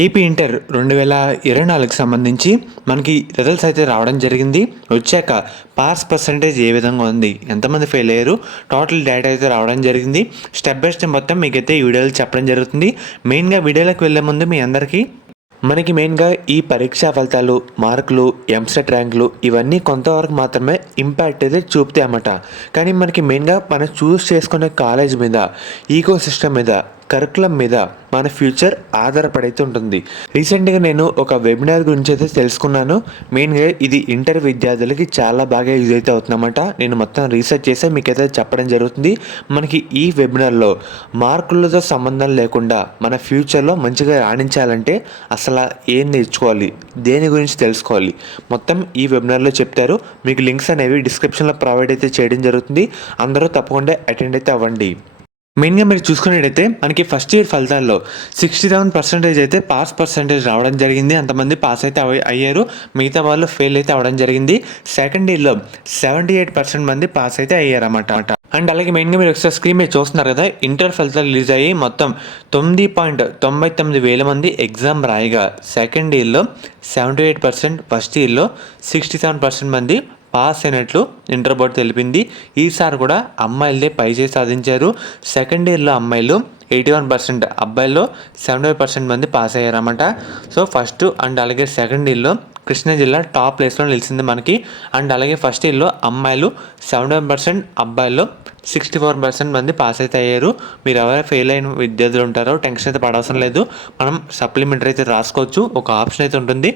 AP inter 2024కి సంబంధించి మనకి results అయితే రావడం జరిగింది. వచ్చాక పాస్ పర్సంటేజ్ ఏ విధంగా ఉంది, ఎంతమంది ఫెయిల్ అయ్యారు, టోటల్ డేటా అయితే రావడం జరిగింది. స్టెప్ బై స్టెప్ మొత్తం మీకైతే ఈ వీడియోలో చెప్పడం జరుగుతుంది. మెయిన్గా వీడియోలోకి వెళ్ళే ముందు మీ అందరికీ మనకి మెయిన్గా ఈ పరీక్షా ఫలితాలు, మార్కులు, ఎంసెట్ ర్యాంకులు ఇవన్నీ కొంతవరకు మాత్రమే ఇంపాక్ట్ అయితే చూపుతాయి అన్నమాట. కానీ మనకి మెయిన్గా మనం చూస్ చేసుకునే కాలేజ్ మీద, ఈకో సిస్టమ్ మీద, కరికులం మీద మన ఫ్యూచర్ ఆధారపడైతే ఉంటుంది. రీసెంట్గా నేను ఒక వెబినార్ గురించి అయితే తెలుసుకున్నాను. మెయిన్గా ఇది ఇంటర్ విద్యార్థులకి చాలా బాగా యూజ్ అయితే అవుతుందన్నమాట. నేను మొత్తం రీసెర్చ్ చేసి మీకైతే చెప్పడం జరుగుతుంది. మనకి ఈ వెబినార్లో మార్కులతో సంబంధం లేకుండా మన ఫ్యూచర్లో మంచిగా రాణించాలంటే అసలు ఏం నేర్చుకోవాలి, దేని గురించి తెలుసుకోవాలి, మొత్తం ఈ వెబినార్లో చెప్తారు. మీకు లింక్స్ అనేవి డిస్క్రిప్షన్లో ప్రొవైడ్ అయితే చేయడం జరుగుతుంది. అందరూ తప్పకుండా అటెండ్ అయితే అవ్వండి. మెయిన్గా మీరు చూసుకున్నట్టయితే మనకి ఫస్ట్ ఇయర్ ఫలితాల్లో 67% అయితే పాస్ పర్సంటేజ్ రావడం జరిగింది. అంతమంది పాస్ అయితే అయ్యారు, మిగతా వాళ్ళు ఫెయిల్ అయితే అవ్వడం జరిగింది. సెకండ్ ఇయర్లో 78% మంది పాస్ అయితే అయ్యారన్నమాట. అండ్ అలాగే మెయిన్గా మీరు ఒకసారి స్క్రీన్ మీద చూస్తున్నారు కదా, ఇంటర్ ఫలితాలు రిలీజ్ అయ్యి మొత్తం 9.99 వేల మంది ఎగ్జామ్ రాయగా సెకండ్ ఇయర్లో 78%, ఫస్ట్ ఇయర్లో 67% మంది పాస్ అయినట్లు ఇంటర్ బోర్డు తెలిపింది. ఈసారి కూడా అమ్మాయిలదే పైచేయి సాధించారు. సెకండ్ ఇయర్లో అమ్మాయిలు 81%, అబ్బాయిల్లో 75% మంది పాస్ అయ్యారన్నమాట. సో ఫస్ట్ అండ్ అలాగే సెకండ్ ఇయర్లో కృష్ణా జిల్లా టాప్ ప్లేస్లో నిలిచింది మనకి. అండ్ అలాగే ఫస్ట్ ఇయర్లో అమ్మాయిలు 71%, అబ్బాయిల్లో 64% మంది పాస్ అయితే అయ్యారు. మీరు ఎవరైనా ఫెయిల్ అయిన విద్యార్థులు ఉంటారో టెన్షన్ అయితే పడవసరం లేదు. మనం సప్లిమెంటరీ అయితే రాసుకోవచ్చు, ఒక ఆప్షన్ అయితే ఉంటుంది.